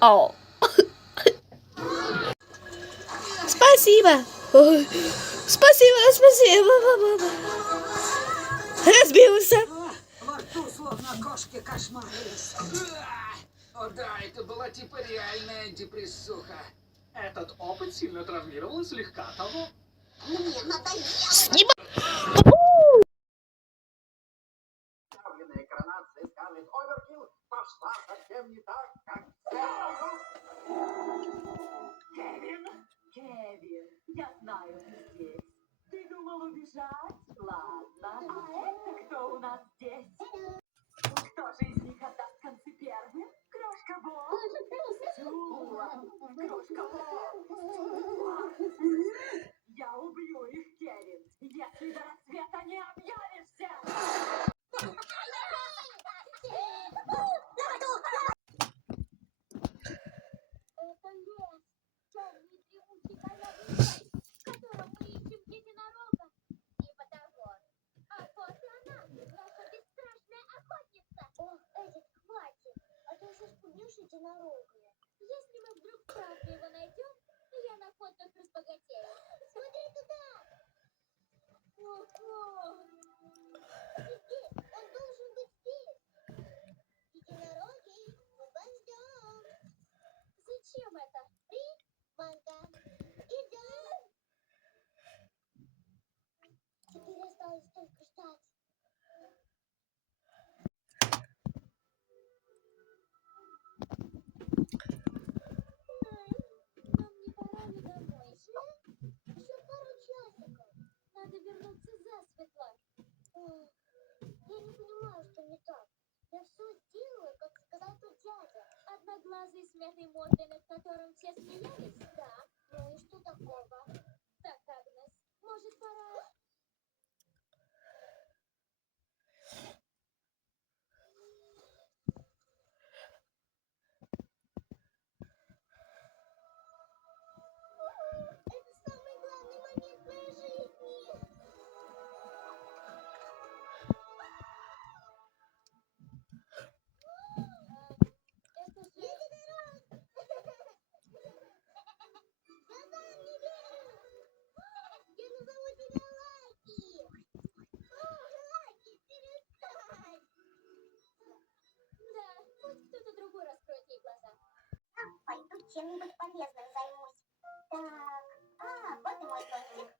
О. Спасибо. Ой. Спасибо. Разбился. Во рту словно кошки кошмарились. О да, это была типа реальная депрессуха. Этот опыт сильно травмировал и слегка того. Мне надоело. Ставленная коронация Скарлетт Оверкилл пошла совсем не так, как Кевин, я знаю, ты здесь. Ты думал убежать? Ладно. А это кто у нас здесь? Кто же из них отдаст концы первым? Крошка Боб? Крошка Боб? Я убью их, Кевин, если до рассвета не объявишься! Это лес. Темный дремучий голодный лес, в котором мы ищем единорога. Типа того. А вот и она, наша бесстрашная охотница. Ох, Эдик, хватит. А ты уже спугнешь единорога. Если мы вдруг правда его найдем, то я на фотках разбогатею. Смотри туда. Ого. Иди, он должен быть здесь. Единороги, мы вас ждем. Зачем это? Приманка. Идем. Теперь осталось только ждать. Нам не пора ли домой? Еще пару часиков. Надо вернуться засветло. Ох, я не понимаю, что не так. Я все сделала, как сказал тот дядя. Одноглазый с мятой мордой, над которым все смеялись? Да. Ну и что такого? Так, Агнес, может, пора... Это самый главный момент в моей жизни. Это же... Единорог! Назад не верю! Я назову тебя Лаки! О, Лаки, перестань! Да, пусть кто-то другой раскроет ей глаза. Пойду чем-нибудь полезным займусь. Так, вот и мой зонтик.